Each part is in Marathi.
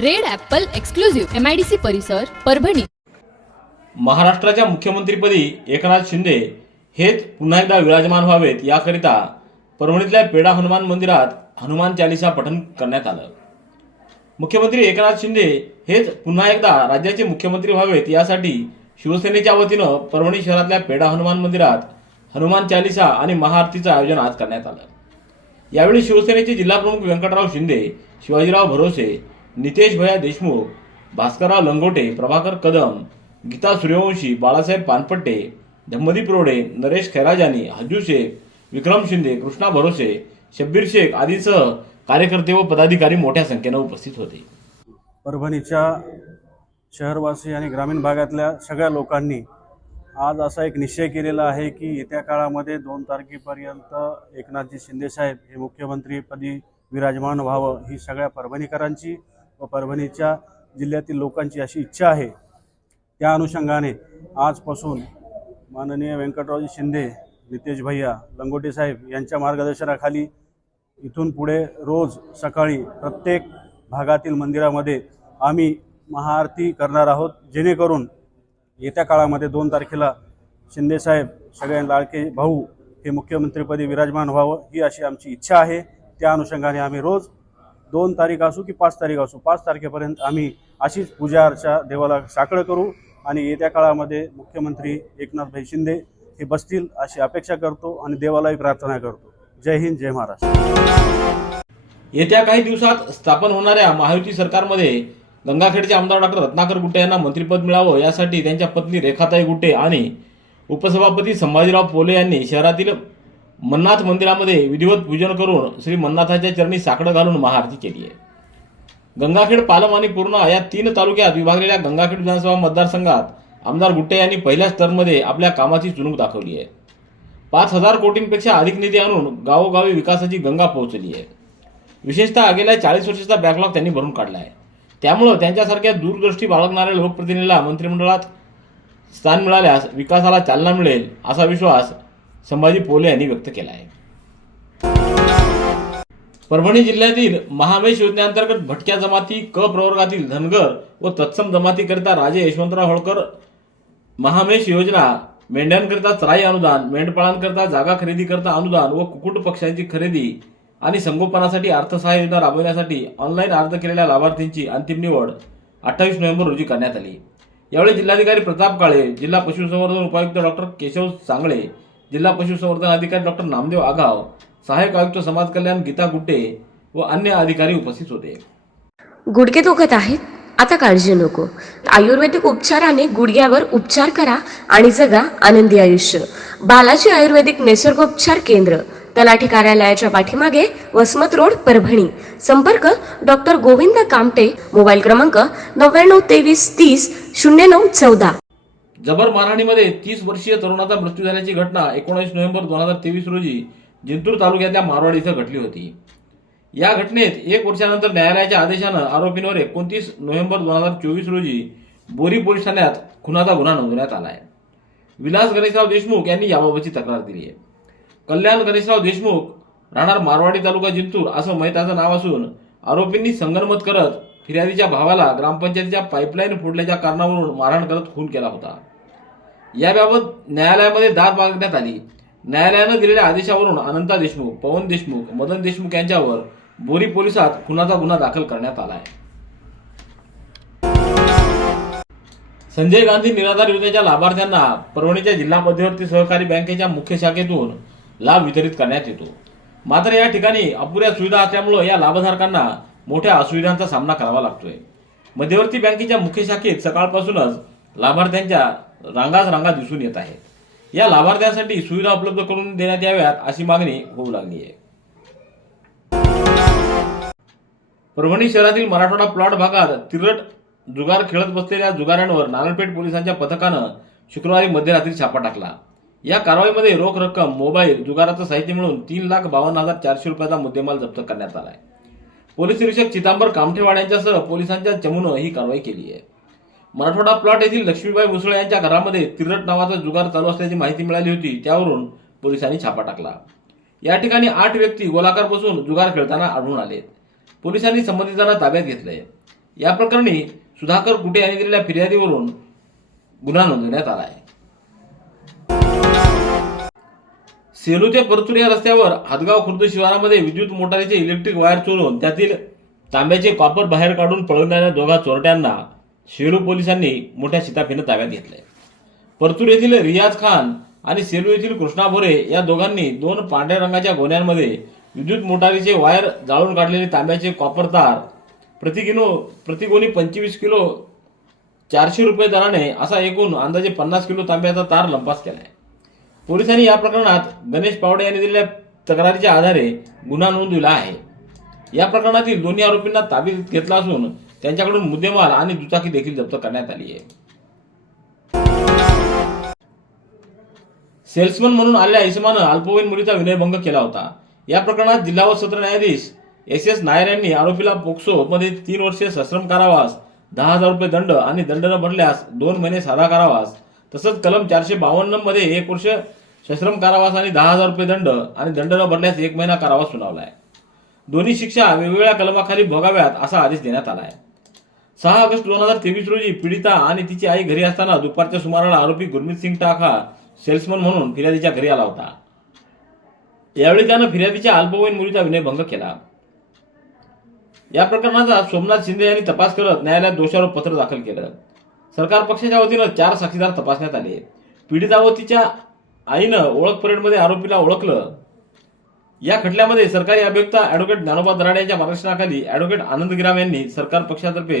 Red apple exclusive MIDC परिसर परभणी. महाराष्ट्राच्या मुख्यमंत्रीपदी एकनाथ शिंदे हेच पुन्हा एकदा विराजमान व्हावेत याकरिता परभणीतल्या पेढा हनुमान मंदिरात हनुमान चालिसा पठण करण्यात आलं. मुख्यमंत्री एकनाथ शिंदे हेच पुन्हा एकदा राज्याचे मुख्यमंत्री व्हावेत यासाठी शिवसेनेच्या वतीनं परभणी शहरातल्या पेढा हनुमान मंदिरात हनुमान चालिसा आणि महाआरतीचं आयोजन आज करण्यात आलं. यावेळी शिवसेनेचे जिल्हाप्रमुख व्यंकटराव शिंदे शिवाजीराव भरोसे नितेश भैया देशमुख भास्करराव लंगोटे प्रभाकर कदम गीता सूर्यवंशी बाळासाहेब पानपट्टे धम्मदीप रोडे नरेश खैराजानी हजू शेख विक्रम शिंदे कृष्णा भरोसे शब्बीर शेख आदीसह कार्यकर्ते व पदाधिकारी मोठ्या संख्येनं उपस्थित होते. परभणीच्या शहरवासी आणि ग्रामीण भागातल्या सगळ्या लोकांनी आज असा एक निश्चय केलेला आहे की येत्या काळामध्ये दोन तारखेपर्यंत एकनाथजी शिंदेसाहेब हे मुख्यमंत्रीपदी विराजमान व्हावं ही सगळ्या परभणीकरांची व परभणीच्या जिल्ह्यातील लोकांची अशी इच्छा आहे. त्या अनुषंगाने आजपासून माननीय व्यंकटरावजी शिंदे नितेश भैया लंगोटे साहेब यांच्या मार्गदर्शनाखाली इथून पुढे रोज सकाळी प्रत्येक भागातील मंदिरामध्ये आम्ही महाआरती करणार आहोत. जेणेकरून येत्या काळामध्ये दोन तारखेला शिंदेसाहेब सगळ्या लाडके भाऊ हे मुख्यमंत्रीपदी विराजमान व्हावं ही अशी आमची इच्छा आहे. त्या अनुषंगाने आम्ही रोज दोन तारीख असू की पाच तारीख असू पाच तारखेपर्यंत आम्ही अशीच पूजा अर्चा देवाला साकडं करू आणि येत्या काळामध्ये मुख्यमंत्री एकनाथभाई शिंदे हे बसतील अशी अपेक्षा करतो आणि देवालाही प्रार्थना करतो. जय हिंद जय महाराष्ट्र. येत्या काही दिवसात स्थापन होणाऱ्या महायुती सरकारमध्ये गंगाखेडचे आमदार डॉक्टर रत्नाकर गुट्टे यांना मंत्रिपद मिळावं यासाठी त्यांच्या पत्नी रेखाताई गुट्टे आणि उपसभापती संभाजीराव पोले यांनी शहरातील मन्नाथ मंदिरामध्ये विधिवत पूजन करून श्री मन्नाथाच्या चरणी साकडं घालून महाआरती केली आहे. गंगाखेड पालम आणि पूर्णा या तीन तालुक्यात विभागलेल्या गंगाखेड विधानसभा मतदारसंघात आमदार गुट्टे यांनी पहिल्याच टर्ममध्ये आपल्या कामाची चुणूक दाखवली आहे. पाच हजार कोटींपेक्षा अधिक निधी आणून गावोगावी विकासाची गंगा पोहोचली आहे. विशेषतः गेल्या चाळीस वर्षाचा बॅकलॉग त्यांनी भरून काढला आहे त्यामुळं त्यांच्यासारख्या दूरदृष्टी बाळगणाऱ्या लोकप्रतिनिधीला मंत्रिमंडळात स्थान मिळाल्यास विकासाला चालना मिळेल असा विश्वास संभाजी पोले यांनी व्यक्त केला आहे. परभणी जिल्ह्यातील महामेश योजनेअंतर्गत भटक्या जमाती क प्रवर्गातील धनगर व तत्सम जमातीकरिता राजे यशवंतराव होळकर महामेश योजना मेंढ्यांकरिता चराई अनुदान मेंढपाळांकरिता जागा खरेदी करता अनुदान व कुकुट पक्ष्यांची खरेदी आणि संगोपनासाठी अर्थसहाय्य योजना राबविण्यासाठी ऑनलाईन अर्ज केलेल्या लाभार्थींची अंतिम निवड अठ्ठावीस नोव्हेंबर रोजी करण्यात आली. यावेळी जिल्हाधिकारी प्रताप काळे जिल्हा पशुसंवर्धन उपायुक्त डॉक्टर केशव सांगळे जिल्हा पशुसंवर्धन अधिकारी डॉक्टर नामदेव आघाव सहाय्यक आयुक्त समाज कल्याण गीता गुट्टे व अन्य अधिकारी उपस्थित होते. गुडघे दुखत आहेत? आता काळजी नको. आयुर्वेदिक उपचाराने गुडघ्यावर उपचार करा आणि जगा आनंदी आयुष्य. बालाजी आयुर्वेदिक निसर्गोपचार केंद्र तलाठी कार्यालयाच्या पाठीमागे वसमत रोड परभणी. संपर्क डॉक्टर गोविंद कामटे मोबाईल क्रमांक नव्याण्णव तेवीस तीस शून्य नऊ चौदा. जबर मारहाणीमध्ये तीस वर्षीय तरुणाचा मृत्यू झाल्याची घटना एकोणीस नोव्हेंबर दोन हजार तेवीस रोजी जिंतूर तालुक्यातल्या मारवाड इथं घडली होती. या घटनेत एक वर्षानंतर न्यायालयाच्या आदेशानं आरोपींवर एकोणतीस नोव्हेंबर दोन हजार चोवीस रोजी बोरी पोलीस ठाण्यात खुनाचा गुन्हा नोंदवण्यात आला आहे विलास गणेशराव देशमुख यांनी याबाबतची तक्रार दिली आहे. कल्याण गणेशराव देशमुख राहणार मारवाडी तालुका जिंतूर असं मैताचं नाव असून आरोपींनी संगनमत करत फिर्यादीच्या भावाला ग्रामपंचायतीच्या पाईपलाईन फोडल्याच्या कारणावरून मारहाण करत खून केला होता. याबाबत न्यायालयामध्ये दाद मागण्यात आली. न्यायालयानं दिलेल्या आदेशावरून अनंता देशमुख पवन देशमुख मदन देशमुख यांच्यावर बोरी पोलिसात खुनाचा गुन्हा दाखल करण्यात आला आहे संजय गांधी निराधार योजनेच्या लाभार्थ्यांना परभणीच्या जिल्हा मध्यवर्ती सहकारी बँकेच्या मुख्य शाखेतून लाभ वितरित करण्यात येतो. मात्र या ठिकाणी अपुऱ्या सुविधा असल्यामुळं या लाभधारकांना मोठ्या असुविधांचा सामना करावा लागतोय. मध्यवर्ती बँकेच्या मुख्य शाखेत सकाळपासूनच लाभार्थ्यांच्या रांगाच रांगा दिसून येत आहेत. या लाभार्थ्यांसाठी सुविधा उपलब्ध करून देण्यात याव्यात अशी मागणी होऊ लागली आहे. परभणी शहरातील मराठवाडा प्लॉट भागात तिरट जुगार खेळत बसलेल्या जुगाऱ्यांवर नारायणपेठ पोलिसांच्या पथकानं शुक्रवारी मध्यरात्री छापा टाकला. या कारवाईमध्ये रोख रक्कम मोबाईल जुगाराचं साहित्य मिळून तीन लाख बावन्न हजार चारशे रुपयाचा मुद्देमाल जप्त करण्यात आलाय. पोलीस निरीक्षक चितांबर कामठेवाड यांच्यासह पोलिसांच्या चमूनं ही कारवाई केली आहे. मराठवाडा प्लॉट येथील लक्ष्मीबाई मुसळे यांच्या घरामध्ये तिरट नावाचा जुगार चालू असल्याची माहिती मिळाली होती. त्यावरून पोलिसांनी छापा टाकला. या ठिकाणी आठ व्यक्ती गोलाकार बसून जुगार खेळताना आढळून आलेत पोलिसांनी संबंधितांना ताब्यात घेतलंय. या प्रकरणी सुधाकर कुटे यांनी दिलेल्या फिर्यादीवरून गुन्हा नोंदवण्यात आला आहे सेलू ते परतूर या रस्त्यावर हादगाव खुर्द शिवारामध्ये विद्युत मोटारीचे इलेक्ट्रिक वायर चोरून त्यातील तांब्याचे कॉपर बाहेर काढून पळवणाऱ्या दोघा चोरट्यांना शेलू पोलिसांनी मोठ्या शिताफीनं ताब्यात घेतलंय. परतूर येथील रियाज खान आणि सेलू येथील कृष्णा भोरे या दोघांनी दोन पांढऱ्या रंगाच्या गोण्यांमध्ये विद्युत मोटारीचे वायर जाळून काढलेले तांब्याचे कॉपर तार प्रति किलो प्रतिगोनी पंचवीस किलो चारशे रुपये दराने असा एकूण अंदाजे पन्नास किलो तांब्याचा तार लंपास आहे पोलिसांनी या प्रकरणात गणेश पावडे यांनी दिलेल्या तक्रारीच्या आधारे गुन्हा नोंदविला आहे. या प्रकरणातील दोन्ही आरोपींना ताब्यात घेतला असून त्यांच्याकडून मुद्देमाल आणि दुचाकी देखील जप्त करण्यात आली आहे. सेल्समन म्हणून आलेल्या इसमानं अल्पवयीन मुलीचा विनयभंग केला होता. या प्रकरणात जिल्हा व सत्र न्यायाधीश एस एस नायर यांनी आरोपीला पोक्सो मध्ये तीन वर्षे सश्रम कारावास दहा हजार रुपये दंड आणि दंड न भरल्यास दोन महिने साधा कारावास तसंच कलम चारशे बावन्नमध्ये एक वर्ष सश्रम कारावास आणि दहा हजार रुपये दंड आणि दंड न भरल्यास एक महिना कारावास सुनावला आहे दोन्ही शिक्षा वेगवेगळ्या कलमाखाली भोगाव्यात असा आदेश देण्यात आला आहे सहा ऑगस्ट दोन हजार तेवीस रोजी पीडिता आणि तिची आई घरी असताना दुपारच्या सुमाराला आरोपी गुरमीत सिंग टाका सेल्समन म्हणून फिर्यादीच्या घरी आला होता. यावेळी त्यानं फिर्यादीच्या अल्पवयीन मुलीचा विनयभंग केला. या प्रकरणाचा सोमनाथ शिंदे यांनी तपास करत न्यायालयात दोषारोप पत्र दाखल केलं. सरकार पक्षाच्या वतीनं चार साक्षीदार तपासण्यात आले. पीडिता व तिच्या आईनं ओळख परेडमध्ये आरोपीला ओळखलं. या खटल्यामध्ये सरकारी अभियुक्त ॲडव्होकेट ज्ञानोबा दराडे यांच्या मार्गदर्शनाखाली ॲडव्होकेट आनंद गिराम यांनी सरकार पक्षातर्फे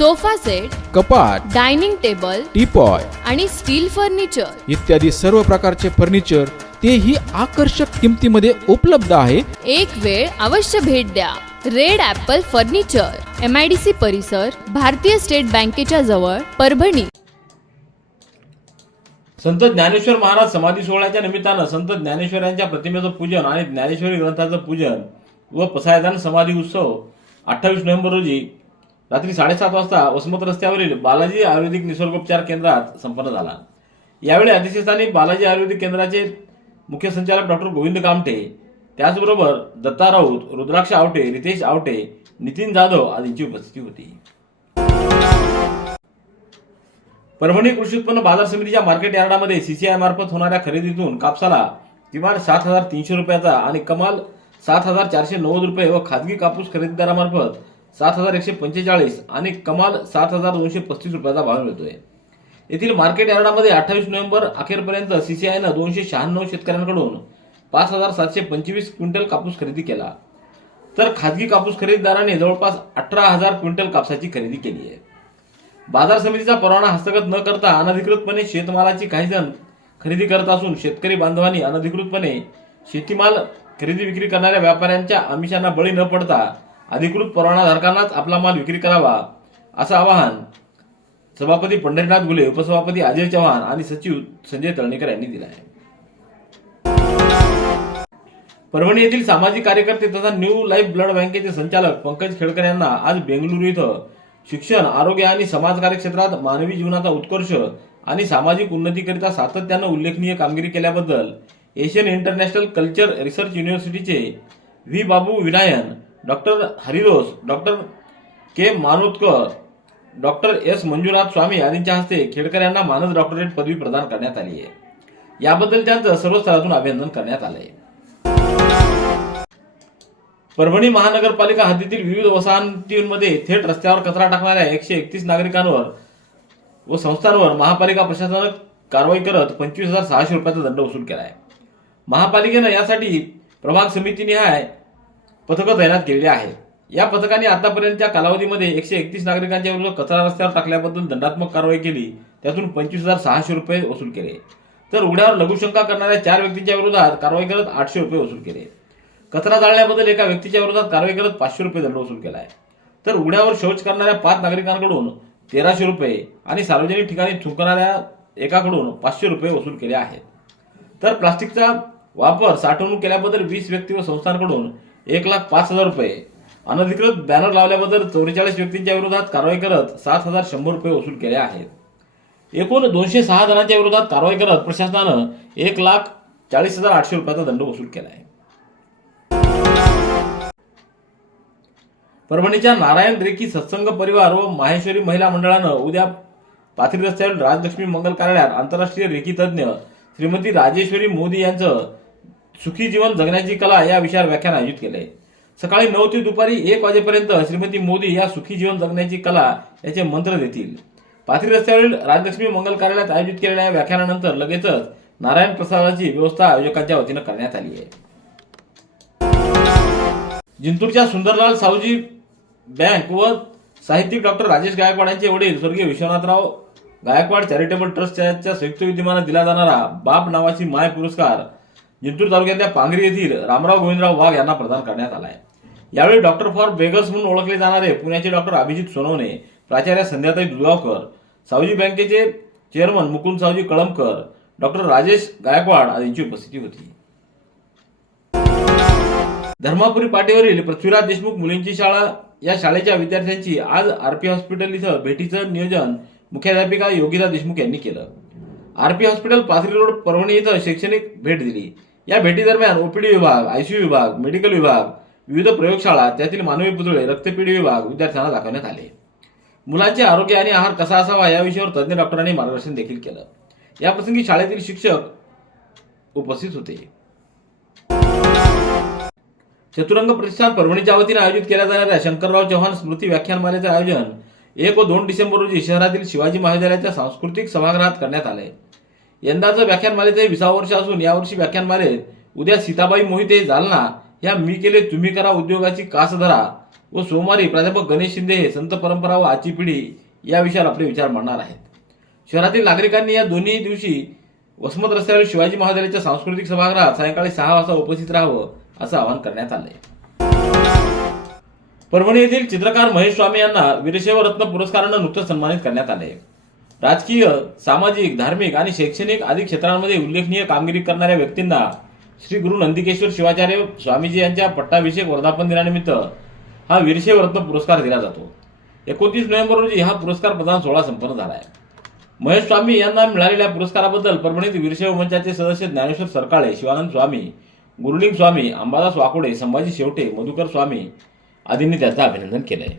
sofa set कपाट डायनिंग टेबल टीपॉय आणि स्टील फर्निचर. इत्यादी सर्व प्रकारचे फर्निचर तेही आकर्षक किमतीमध्ये उपलब्ध आहे. एक वेळ अवश्य भेट द्या. Red apple furniture M I D C परिसर भारतीय स्टेट बँकेच्या जवळ परभणी. संत ज्ञानेश्वर महाराज समाधी सोहळ्याच्या निमित्तानं संत ज्ञानेश्वर यांच्या प्रतिमेचं पूजन आणि ज्ञानेश्वरी ग्रंथाचं पूजन व पसायदान समाधी उत्सव अठ्ठावीस नोव्हेंबर रोजी रात्री साडेसात वाजता वसमत रस्त्यावरील बालाजी आयुर्वेदिक निसर्गोपचार केंद्रात संपन्न झाला. यावेळी अध्यक्षस्थानी बालाजी आयुर्वेदिक केंद्राचे मुख्य संचालक डॉक्टर गोविंद कामटे त्याचबरोबर दत्ता राऊत रुद्राक्ष आवटे रितेश आवटे नितीन जाधव आदींची उपस्थिती होती. परभणी कृषी उत्पन्न बाजार समितीच्या मार्केट यार्डामध्ये सीसीआय मार्फत होणाऱ्या खरेदीतून कापसाला किमान सात हजार तीनशे रुपयाचा आणि कमाल सात हजार चारशे नव्वद रुपये व खाजगी कापूस खरेदीदारामार्फत सात हजार एकशे पंचेचाळीस आणि कमाल सात हजार दोनशे पस्तीस रुपयाचा भाव मिळतोय. येथील मार्केट यार्डामध्ये अठ्ठावीस नोव्हेंबर अखेरपर्यंत सीसीआयनं दोनशे शहाण्णव शेतकऱ्यांकडून पाच हजार सातशे पंचवीस क्विंटल कापूस खरेदी केला. तर खाजगी कापूस खरेदीदाराने जवळपास अठरा हजार क्विंटल कापसाची खरेदी केली आहे. बाजार समितीचा परवाना हस्तगत न करता अनधिकृतपणे शेतमालाची काही जण खरेदी करत असून शेतकरी बांधवांनी अनधिकृतपणे शेतीमाल खरेदी विक्री करणाऱ्या व्यापाऱ्यांच्या आमिषांना बळी न पडता अधिकृत परवानाधारकांनाच आपला माल विक्री करावा असं आवाहन सभापती पंढरीनाथ गुले उपसभापती अजय चव्हाण आणि सचिव संजय तळणीकर यांनी दिलं आहे. परभणी येथील सामाजिक कार्यकर्ते तथा न्यू लाईफ ब्लड बँकेचे संचालक पंकज खेडकर यांना आज बेंगलुरू इथं शिक्षण आरोग्य आणि समाजकार्य क्षेत्रात मानवी जीवनाचा उत्कर्ष आणि सामाजिक उन्नतीकरिता सातत्यानं उल्लेखनीय कामगिरी केल्याबद्दल Asian international culture research युनिव्हर्सिटीचे V Babu Vinayan doctor Hariros doctor K Manotkar doctor S Manjunath Swami यांच्या हस्ते खेडकर यांना मानद डॉक्टरेट पदवी प्रदान करण्यात आली आहे. याबद्दल त्यांचं सर्व स्तरातून अभिनंदन करण्यात आलं आहे परभणी महानगरपालिका हद्दीतील विविध वसाहतींमध्ये थेट रस्त्यावर कचरा टाकणाऱ्या एकशे एकतीस नागरिकांवर व संस्थांवर महापालिका प्रशासनानं कारवाई करत पंचवीस हजार सहाशे रुपयाचा दंड वसूल केला आहे महापालिकेनं यासाठी प्रभाग समितीनिहाय पथकं तैनात केलेली आहेत. या पथकाने आतापर्यंतच्या कालावधीमध्ये एकशे एकतीस नागरिकांच्या विरुद्ध कचरा रस्त्यावर टाकल्याबद्दल दंडात्मक कारवाई केली. त्यातून पंचवीस हजार सहाशे रुपये वसूल केले. तर उघड्यावर लघुशंका करणाऱ्या चार व्यक्तींच्या विरोधात कारवाई करत आठशे रुपये वसूल केले. कचरा जाळण्याबद्दल एका व्यक्तीच्या विरोधात कारवाई करत पाचशे रुपये दंड वसूल केला आहे तर उघड्यावर शौच करणाऱ्या पाच नागरिकांकडून तेराशे रुपये आणि सार्वजनिक ठिकाणी थुंकणाऱ्या एकाकडून पाचशे रुपये वसूल केले आहेत. तर प्लास्टिकचा वापर साठवणूक केल्याबद्दल वीस व्यक्ती व संस्थांकडून एक लाख पाच हजार रुपये. अनधिकृत बॅनर लावल्याबद्दल चौवेचाळीस व्यक्तींच्या विरोधात कारवाई करत सात हजार शंभर रुपये वसूल केले आहेत. एकूण दोनशे सहा जणांच्या विरोधात कारवाई करत प्रशासनानं एक लाख चाळीस हजार आठशे रुपयाचा दंड वसूल केला आहे परभणीच्या नारायण रेखी सत्संग परिवार व माहेश्वरी महिला मंडळानं उद्या पाथरी रस्त्यावरील राजलक्ष्मी मंगल कार्यालयात आंतरराष्ट्रीय रेखी तज्ज्ञ श्रीमती राजेश्वरी मोदी यांचं सुखी जीवन जगण्याची कला या विषयावर व्याख्यान आयोजित केले सकाळी नऊ ते दुपारी एक वाजेपर्यंत श्रीमती मोदी या सुखी जीवन जगण्याची कला याचे मंत्र देतील. पाथरी रस्त्यावरील राजलक्ष्मी मंगल कार्यालयात आयोजित केलेल्या या व्याख्यानानंतर लगेचच नारायण प्रसादाची व्यवस्था आयोजकांच्या वतीनं करण्यात आली आहे. जिंतूरच्या सुंदरलाल सावजी बँक व साहित्यिक डॉक्टर राजेश गायकवाड यांचे वडील स्वर्गीय विश्वनाथराव गायकवाड चॅरिटेबल ट्रस्टच्या संयुक्त विद्यमानं दिला जाणारा बाप नावाची माय पुरस्कार जिंतूर तालुक्यातल्या पांगरी येथील रामराव गोविंदराव वाघ यांना प्रदान करण्यात आला आहे यावेळी डॉक्टर फॉर बेगर्स म्हणून ओळखले जाणारे पुण्याचे डॉक्टर अभिजित सोनवणे प्राचार्य संध्याताई दुगावकर सावजी बँकेचे चेअरमन मुकुंद सावजी कळमकर डॉक्टर राजेश गायकवाड आदींची उपस्थिती होती. धर्मापुरी पाटीवरील पृथ्वीराज देशमुख मुलींची शाळा या शाळेच्या विद्यार्थ्यांची आज आरपी हॉस्पिटल इथं भेटीचं नियोजन मुख्याध्यापिका योगिता देशमुख यांनी केलं. RP hospital Pathri road Parbhani इथं शैक्षणिक भेट दिली. या भेटीदरम्यान ओपीडी विभाग आयसीयू विभाग मेडिकल विभाग विविध प्रयोगशाळा त्यातील मानवी पुतळे रक्तपेढी विभाग विद्यार्थ्यांना दाखवण्यात आले. मुलांचे आरोग्य आणि आहार कसा असावा या विषयावर तज्ज्ञ डॉक्टरांनी मार्गदर्शन देखील केलं. याप्रसंगी शाळेतील शिक्षक उपस्थित होते. चतुरंग प्रतिष्ठान परभणीच्या वतीने आयोजित केल्या जाणाऱ्या शंकरराव चव्हाण स्मृती व्याख्यानमालेचे आयोजन एक व दोन डिसेंबर रोजी शहरातील शिवाजी महाविद्यालयाच्या सांस्कृतिक सभागृहात करण्यात आले यंदाचं व्याख्यानमालेचे विसा वर्ष असून यावर्षी व्याख्यानमालेत उद्या सीताबाई मोहिते जालना. या मी केले तुम्ही करा उद्योगाची कास धरा व सोमवारी प्राध्यापक गणेश शिंदे हे संत परंपरा व आजची पिढी या विषयावर आपले विचार मांडणार आहेत. शहरातील नागरिकांनी या दोन्ही दिवशी वसमत रस्त्यावर शिवाजी महाविद्यालयाच्या सांस्कृतिक सभागृहात सायंकाळी सहा वाजता उपस्थित राहावं असं आवाहन करण्यात आलंय. परभणी येथील चित्रकार महेश स्वामी यांना वीरशैव रत्न पुरस्कारानं नुकतंच सन्मानित करण्यात आले राजकीय सामाजिक धार्मिक आणि शैक्षणिक आदी क्षेत्रांमध्ये उल्लेखनीय कामगिरी करणाऱ्या व्यक्तींना श्री गुरु नंदिकेश्वर शिवाचार्य स्वामीजी यांच्या पट्टाभिषेक वर्धापन दिनानिमित्त हा वीरशैव रत्न पुरस्कार दिला जातो. एकोणतीस नोव्हेंबर रोजी हा पुरस्कार प्रदान सोहळा संपन्न झाला आहे महेश स्वामी यांना मिळालेल्या पुरस्काराबद्दल परभणीत वीरशैव मंचाचे सदस्य ज्ञानेश्वर सरकाळे शिवानंद स्वामी गुरुलिंग स्वामी अंबादास वाकोडे संभाजी शेवटे मधुकर स्वामी आदींनी त्याचं अभिनंदन केलं आहे